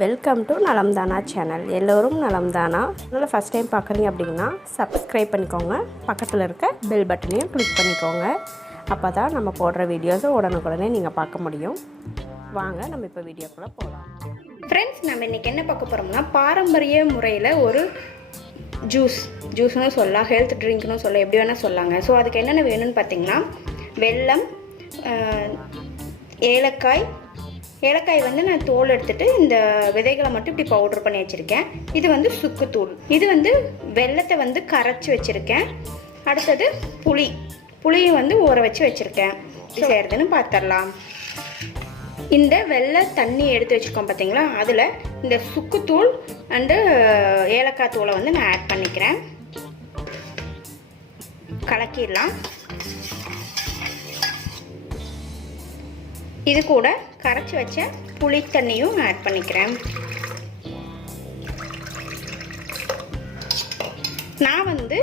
Welcome to நலம்தானா channel. எல்லோரும் நலம்தானா அதனால் first time பார்க்குறீங்க அப்படின்னா சப்ஸ்கிரைப் பண்ணிக்கோங்க. பக்கத்தில் இருக்க பெல் பட்டனையும் கிளிக் பண்ணிக்கோங்க. அப்போ தான் நம்ம போடுற வீடியோஸை உடனுக்குடனே நீங்கள் பார்க்க முடியும். வாங்க நம்ம இப்போ வீடியோக்குள்ளே போகலாம். ஃப்ரெண்ட்ஸ், நம்ம இன்றைக்கி என்ன பார்க்க போகிறோம்னா பாரம்பரிய முறையில் ஒரு ஜூஸ்னு சொல்லலாம், ஹெல்த் ட்ரிங்க்னு சொல்லலாம், எப்படி வேணால் சொல்லாங்க. ஸோ அதுக்கு என்னென்ன வேணும்னு பார்த்தீங்கன்னா வெல்லம், ஏலக்காய் வந்து நான் தோல் எடுத்துகிட்டு இந்த விதைகளை மட்டும் இப்படி பவுட்ரு பண்ணி வச்சுருக்கேன். இது வந்து சுக்குத்தூள். இது வந்து வெல்லத்தை வந்து கரைச்சி வச்சுருக்கேன். அடுத்தது புளியை வந்து ஊற வச்சு வச்சுருக்கேன். செய்கிறதுன்னு பார்த்துடலாம். இந்த வெள்ளை தண்ணி எடுத்து வச்சுருக்கோம் பார்த்தீங்களா, அதில் இந்த சுக்குத்தூள் அண்டு ஏலக்காய் தூளை வந்து நான் ஆட் பண்ணிக்கிறேன். கலக்கிடலாம். இது கூட கரைச்சி வச்ச புளி தண்ணியும் ஆட் பண்ணிக்கிறேன். நான் வந்து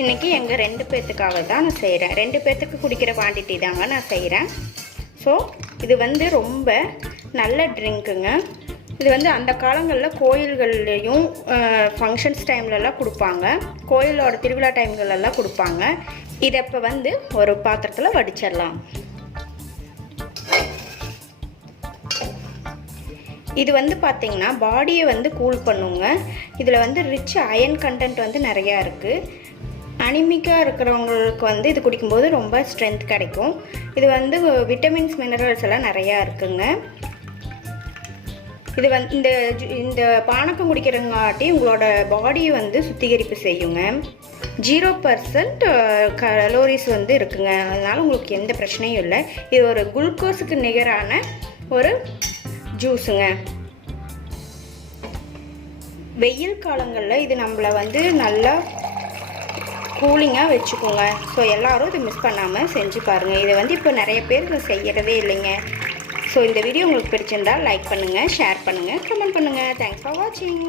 இன்றைக்கி எங்கள் 2 பேர்த்துக்காக தான் நான் செய்கிறேன். 2 பேர்த்துக்கு குடிக்கிற குவான்டிட்டி தாங்க நான் செய்கிறேன். ஸோ இது வந்து ரொம்ப நல்ல ட்ரிங்க்குங்க. இது வந்து அந்த காலங்களில் கோயில்கள்லேயும் ஃபங்க்ஷன்ஸ் டைம்லலாம் கொடுப்பாங்க, கோயிலோட திருவிழா டைம்களெல்லாம் கொடுப்பாங்க. இதை இப்போ வந்து ஒரு பாத்திரத்தில் வடிச்சிடலாம். இது வந்து பார்த்திங்கன்னா பாடியை வந்து கூல் பண்ணுங்க. இதில் வந்து ரிச் அயன் கண்டென்ட் வந்து நிறையா இருக்குது. அனிமிக்காக இருக்கிறவங்களுக்கு வந்து இது குடிக்கும்போது ரொம்ப ஸ்ட்ரென்த் கிடைக்கும். இது வந்து விட்டமின்ஸ், மினரல்ஸ் எல்லாம் நிறையா இருக்குங்க. இது வந்து இந்த பானக்கம் குடிக்கிறங்காட்டி உங்களோட பாடியை வந்து சுத்திகரிப்பு செய்யுங்க. 0% கலோரிஸ் வந்து இருக்குங்க. அதனால் உங்களுக்கு எந்த பிரச்சனையும் இல்லை. இது ஒரு குளுக்கோஸுக்கு நிகரான ஒரு ஜூஸுங்க. வெயில் காலங்களில் இது நம்மளை வந்து நல்லா கூலிங்காக வச்சுக்கோங்க. ஸோ எல்லோரும் இது மிஸ் பண்ணாமல் செஞ்சு பாருங்கள். இதை வந்து இப்போ நிறைய பேர் இதை செய்கிறதே இல்லைங்க. ஸோ இந்த வீடியோ உங்களுக்கு பிடிச்சிருந்தால் லைக் பண்ணுங்கள், ஷேர் பண்ணுங்கள், கமெண்ட் பண்ணுங்கள். தேங்க்ஸ் ஃபார் வாட்சிங்.